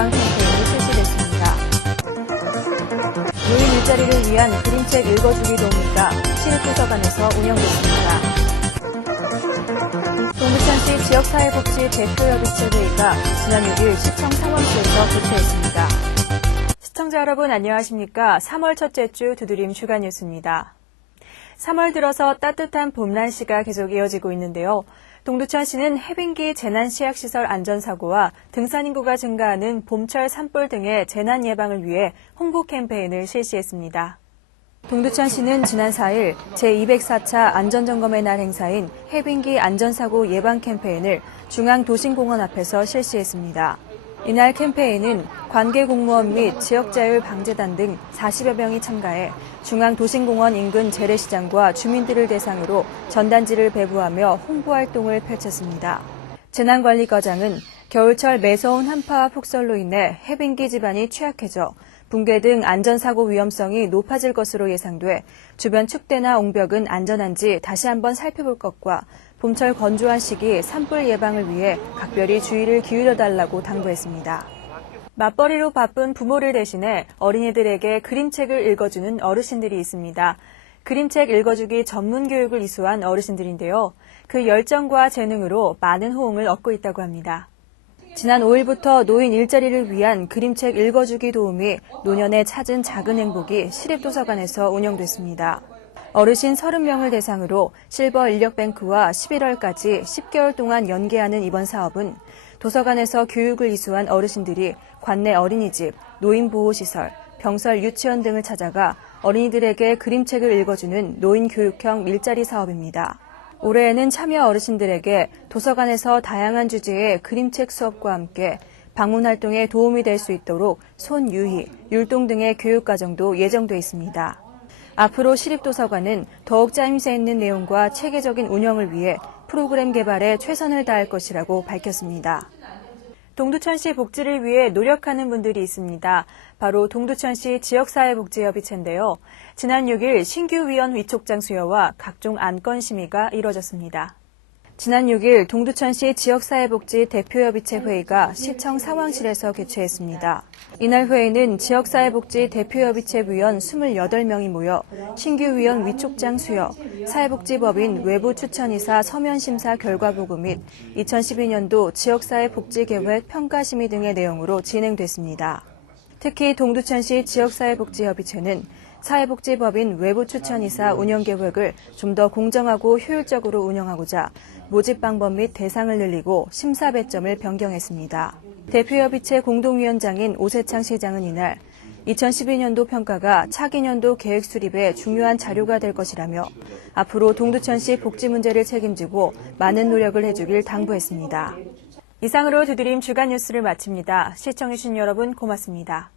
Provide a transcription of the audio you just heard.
안전사고 예방 캠페인이 실시됐습니다. 노인 일자리를 위한 그림책 읽어주기 도우미가 시립도서관에서 운영됐습니다. 동부천시 지역사회복지 대표협의체 회의가 지난 6일 시청 상원실에서 개최했습니다. 시청자 여러분 안녕하십니까? 3월 첫째 주 두드림 주간 뉴스입니다. 3월 들어서 따뜻한 봄 날씨가 계속 이어지고 있는데요. 동두천시는 해빙기 재난시약시설 안전사고와 등산 인구가 증가하는 봄철 산불 등의 재난 예방을 위해 홍보 캠페인을 실시했습니다. 동두천시는 지난 4일 제204차 안전점검의 날 행사인 해빙기 안전사고 예방 캠페인을 중앙도심공원 앞에서 실시했습니다. 이날 캠페인은 관계 공무원 및 지역자율 방재단 등 40여 명이 참가해 중앙도심공원 인근 재래시장과 주민들을 대상으로 전단지를 배부하며 홍보 활동을 펼쳤습니다. 재난관리과장은 겨울철 매서운 한파와 폭설로 인해 해빙기 지반이 취약해져 붕괴 등 안전사고 위험성이 높아질 것으로 예상돼 주변 축대나 옹벽은 안전한지 다시 한번 살펴볼 것과 봄철 건조한 시기 산불 예방을 위해 각별히 주의를 기울여달라고 당부했습니다. 맞벌이로 바쁜 부모를 대신해 어린이들에게 그림책을 읽어주는 어르신들이 있습니다. 그림책 읽어주기 전문 교육을 이수한 어르신들인데요. 그 열정과 재능으로 많은 호응을 얻고 있다고 합니다. 지난 5일부터 노인 일자리를 위한 그림책 읽어주기 도우미 노년에 찾은 작은 행복이 시립도서관에서 운영됐습니다. 어르신 30명을 대상으로 실버 인력뱅크와 11월까지 10개월 동안 연계하는 이번 사업은 도서관에서 교육을 이수한 어르신들이 관내 어린이집, 노인보호시설, 병설 유치원 등을 찾아가 어린이들에게 그림책을 읽어주는 노인교육형 일자리 사업입니다. 올해에는 참여 어르신들에게 도서관에서 다양한 주제의 그림책 수업과 함께 방문 활동에 도움이 될 수 있도록 손유희, 율동 등의 교육 과정도 예정돼 있습니다. 앞으로 시립도서관은 더욱 짜임새 있는 내용과 체계적인 운영을 위해 프로그램 개발에 최선을 다할 것이라고 밝혔습니다. 동두천시 복지를 위해 노력하는 분들이 있습니다. 바로 동두천시 지역사회복지협의체인데요. 지난 6일 신규 위원 위촉장 수여와 각종 안건 심의가 이뤄졌습니다. 지난 6일 동두천시 지역사회복지 대표협의체 회의가 시청 상황실에서 개최했습니다. 이날 회의는 지역사회복지 대표협의체 위원 28명이 모여 신규 위원 위촉장 수여, 사회복지법인 외부 추천이사 서면 심사 결과 보고 및 2012년도 지역사회복지계획 평가 심의 등의 내용으로 진행됐습니다. 특히 동두천시 지역사회복지협의체는 사회복지법인 외부 추천이사 운영 계획을 좀 더 공정하고 효율적으로 운영하고자 모집 방법 및 대상을 늘리고 심사 배점을 변경했습니다. 대표협의체 공동위원장인 오세창 시장은 이날 2012년도 평가가 차기 년도 계획 수립에 중요한 자료가 될 것이라며 앞으로 동두천시 복지 문제를 책임지고 많은 노력을 해주길 당부했습니다. 이상으로 두드림 주간 뉴스를 마칩니다. 시청해주신 여러분 고맙습니다.